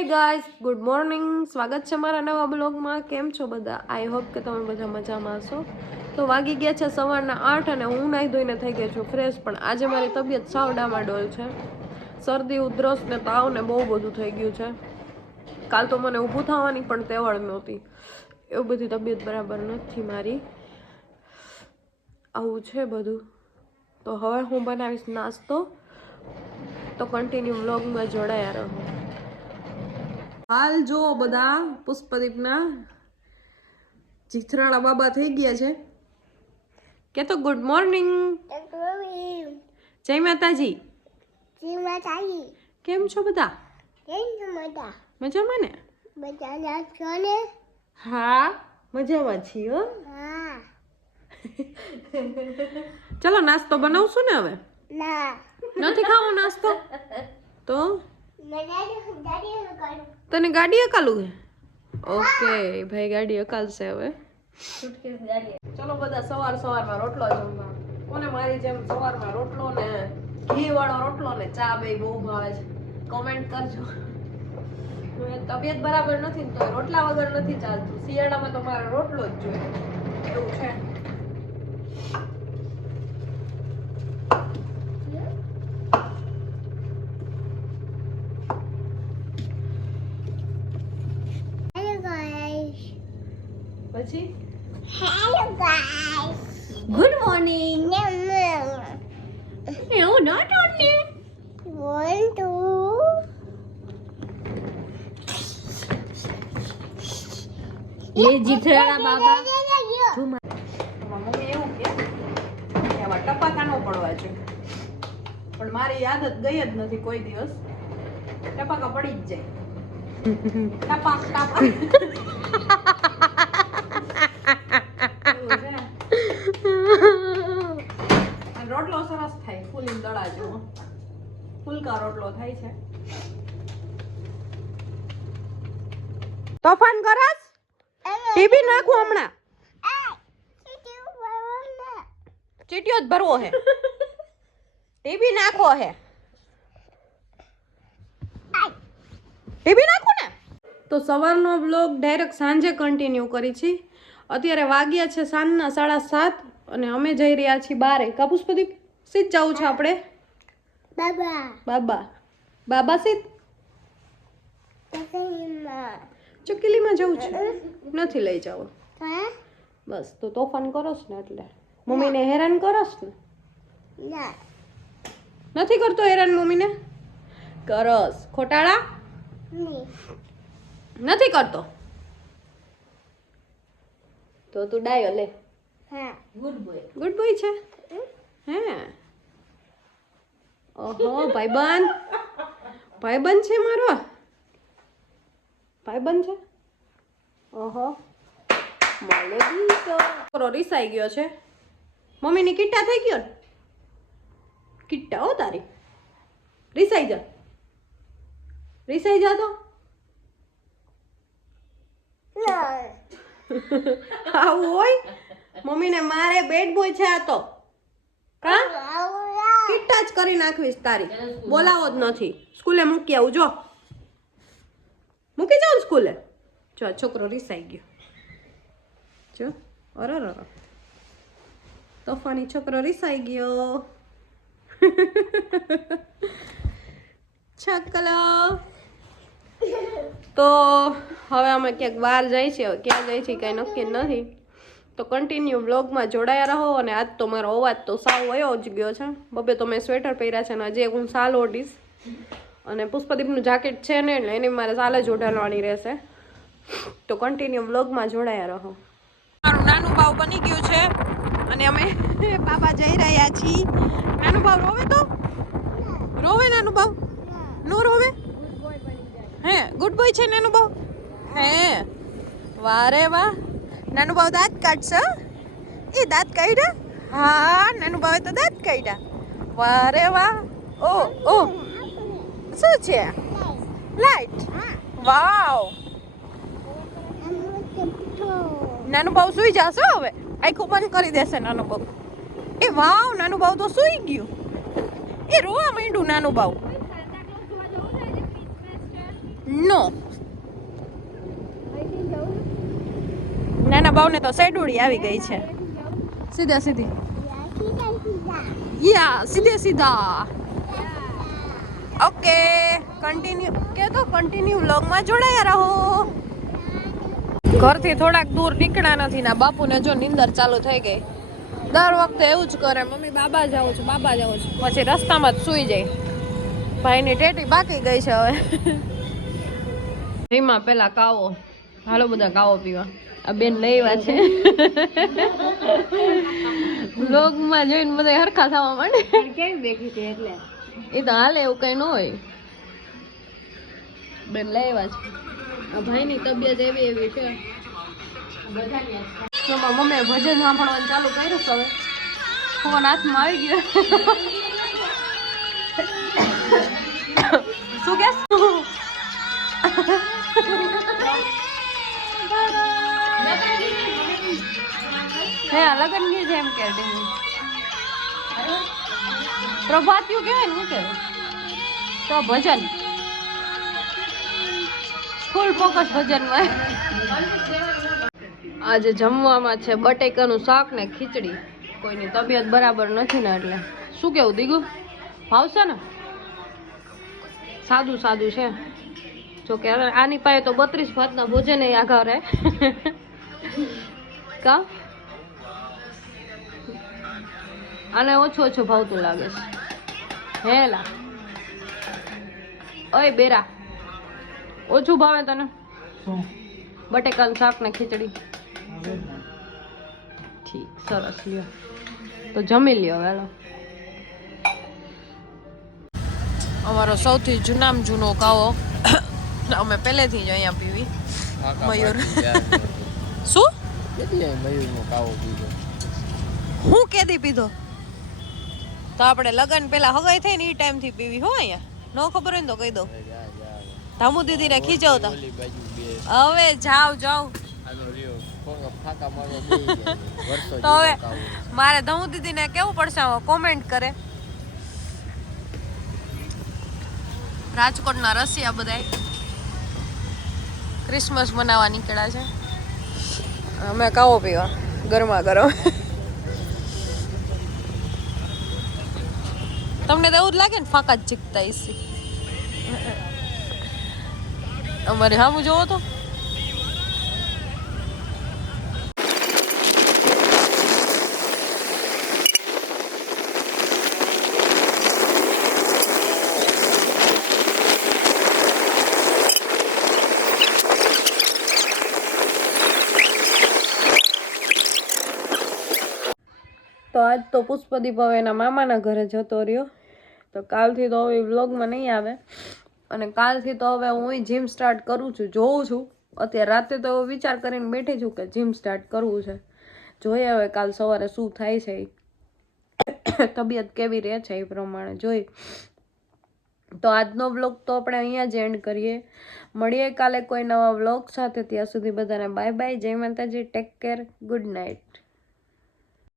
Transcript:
Hi guys good morning સ્વાગત છે મારા નવા બ્લોગમાં. કેમ છો બધા? આઈ હોપ કે તમે બધા મજામાં હશો. તો વાગી ગયા છે સવારના આઠ અને હું નાહી ધોઈને થઈ ગઈ છું ફ્રેશ પણ આજે મારી તબિયત સાવ ડામાડોલ છે. શરદી, ઉધરસ ને તાવ ને બહુ બધું થઈ ગયું છે. કાલ તો મને ઊભું થવાની પણ તેવડ નહોતી. એવું બધી તબિયત બરાબર નથી મારી. આવું છે બધું. તો હવે હું બનાવીશ નાસ્તો. તો કન્ટિન્યુ વ્લોગમાં જોડાયા રહો. હાલ જો બધા પુષ્પદીપના જીથરાળા બાબા થઈ ગયા છે. કે તો ગુડ મોર્નિંગ જય માતાજી. કેમ છો બધા? મજામાં ને? હા મજામાં છીએ હો. ચલો નાસ્તો બનાવશું ને હવે? નથી ખાવો નાસ્તો? તો? તને ગાડી અકાલું છે ઓકે ભાઈ ગાડી અકાલશે હવે. ચલો બધા સવાર સવારમાં રોટલો જમવા. કોને મારી જેમ સવારમાં રોટલો ને ઘી વાળો રોટલો ને ચા બે બહુ ભાવે છે. કોમેન્ટ કરજો. તબિયત બરાબર નથી તો રોટલા વગર નથી ચાલતું. શિયાળામાં તો મારે રોટલો જ જોઈએ. એવું છે. પછી? ગુડ મોર્નિંગ એવું નોટ ઓનલી એ જીથરાળા બાબા મમ્મી એવું કે ટપાકા ન પડવા જોઈએ પણ મારી યાદ જ ગઈ જ નથી કોઈ દિવસ. ટપાકા પડી જ જાય. ટપાક ટપાક એવું છે. અને રોટલો સરસ થાય. ફૂલ દડા જેવો. ફૂલકા રોટલો થાય છે. તોફાન કરસ ટીવી નાખું હમણાં. ચીટીઓ જ ભરવો હે. ટીવી નાખો હે. ટીવી નાખો ને? તો સવારનો બ્લોગ ડાયરેક્ટ સાંજે કન્ટિન્યુ કરી છે. અત્યારે વાગ્યા છે સાંજના સાડા સાત અને અમે જઈ રહ્યા છીએ બારે. કાપુસ પદી સીધ જવું છે આપણે? બાબા. બાબા. સીધ ચકીલીમાં જવું છે. નથી લઈ જાવ. બસ તો તોફાન કરોસ ને એટલે. મમ્મીને હેરાન કરોસ ને? નથી કરતો હેરાન મમ્મીને? કરસ. ખોટાળા? નથી કરતો? તો તું ડાયો લે. ગુડ બોય ગુડ બોય છે. હે. ઓહો ભાઈબંધ. ભાઈબંધ છે મારો? ભાઈબંધ છે? ઓહો. મળે તો છોકરો રીસાઈ ગયો છે. મમ્મીની કિટ્ટા થઈ ગયો ને? કિટ્ટા હો તારી. રીસાઈ જા. રીસાઈ જા તો. આવું હોય? મમ્મીને મારે બેડ બોય છે આ તો. કા? જ કરી નાખવીશ તારી. બોલાવો જ નથી. સ્કૂલે મૂકી આવું, જો. મૂકી જાઉં સ્કૂલે? જો છોકરો રીસાઈ ગયો. જો, અરર તોફાની છોકરો રીસાઈ ગયો. છકલો. તો હવે અમે ક્યાંક બહાર જાય છે ક્યાં જાય છે કાંઈ નક્કી નથી. તો કન્ટિન્યુ વ્લોગમાં જોડાયા રહો અને આજ તો મારો અવાજ તો સાવ વયો જ ગયો છે. બબે તો મેં સ્વેટર પહેર્યા છે અને હજી હું સાલ ઓઢીશ. અને પુષ્પદીપનું જાકેટ છે ને એટલે એને મારે સાલ જ ઓઢાડવાની રહેશે. તો કન્ટિન્યુ વ્લોગમાં જોડાયા રહો. મારું નાનું ભાવ બની ગયું છે અને અમે બાબા જઈ રહ્યા છીએ. નાનું ભાવ રોવે તો? રોવે નાનું ભાવ? નો રોવે? હે ગુડ બોય છે નાનું ભાવ? હે, વારે વાહ. નાનું ભાવ દાંત કાઢશે? એ દાંત કાઢ્યા? હા નાનું ભાવે તો દાંત કાઢ્યા. વારે વાહ. ઓ ઓ. શું છે? લાઈટ વાવ નાનું ભાવ સુઈ જશો હવે? આખું બંધ કરી દેશે નાનું ભાવ એ વાવ નાનું ભાવ તો સુઈ ગયું. એ રોવા માંડ્યું નાનું ભાવ નો નાના બાવને તો સેડુડી આવી ગઈ છે. સીધા સીધી. યા સીધે સીધા. ઓકે કન્ટિન્યુ કે તો કન્ટિન્યુ વ્લોગમાં જોડાયા રહો. ઘરથી થોડાક દૂર નીકળ્યા નથી ના બાપુને જો નિંદર ચાલુ થઈ ગઈ. દર વખતે એવું જ કરે મમ્મી બાબા જાઉં છું બાબા જાઉં છું. પછી રસ્તામાં જ સૂઈ જાય. ભાઈની ટેટી બાકી ગઈ છે હવે. ધીમા પેલા કાવો. હાલો બધા કાવો પીવા. આ બેન લઈવા છે. વ્લોગમાં જોઈને બધા હરખા થવા માંડે. કેમ બેઠી હતી એટલે? એ તો હાલે એવું કઈ ન હોય. બેન લેવા છે. આ ભાઈની તબિયત એવી એવી છે. મમ્મીએ ભજન સાંભળવાનું ચાલુ કર્યું હવે. ફોન હાથમાં આવી ગયો. શું કે? હે, આ લગન ગઈ એમ કે. પ્રભાતિયું કહેવાય ને શું તો ભજન. ફૂલ ફોકસ ભજનમાં. આજે જમવામાં છે બટેકાનું શાક ને ખીચડી. કોઈની તબિયત બરાબર નથી ને એટલે. શું કેવું, દીગુ? ભાવશે ને? સાદું સાદું છે. જો કે આની પાસે તો બત્રીસ ભાતના ભોજન આઘા રહે કા? આને ઓછો ઓછો ભાવતું લાગે છે. હેલા. ઓય બેરા. ઓછું ભાવે તને? બટેકાનું શાક ને ખીચડી. ઠીક સરસ લ્યો. તો જમી લ્યો વેલો અમારો સૌથી જૂનામાં જૂનો કાવો અમે પહેલેથી જ અહીંયા પીવી. મયુર. શું? હું કેદી પીધો? તો આપણે લગન પેલા હગાઈ થઈ ને એ ટાઈમથી પીવી હો અહીંયા. ન ખબર હોય ને તો કહી દો ધામુ દીદી ને ખીચવતા હવે જાવ જાવ તો હવે મારે ધમુ દીદી ને કેવું પડશે કોમેન્ટ કરે. રાજકોટના રસિયા બધાય ક્રિસમસ મનાવવા નીકળ્યા છે. અમે કાવો પીવા. ગરમા ગરમ. તમને તો એવું જ લાગે ને ફાકા જ જીકતા ઈસી અમારે સામું જોવો તો. તો આજ તો પુષ્પદીપ હવે એના મામાના ઘરે જતો રહ્યો. તો કાલથી તો હવે વ્લોગમાં નહીં આવે. અને કાલથી તો હવે હું જીમ સ્ટાર્ટ કરું છું, જોઉં છું. અત્યારે રાતે તો વિચાર કરીને બેઠી છું કે જીમ સ્ટાર્ટ કરવું છે. જોઈએ હવે કાલ સવારે શું થાય છે. તબિયત કેવી રહે છે એ પ્રમાણે જોઈ તો આજનો વ્લોગ તો આપણે અહીંયા જ એન્ડ કરીએ. મળીએ કાલે કોઈ નવા વ્લોગ સાથે, ત્યાં સુધી બધાને બાય બાય જય માતાજી ટેક કેર ગુડ નાઇટ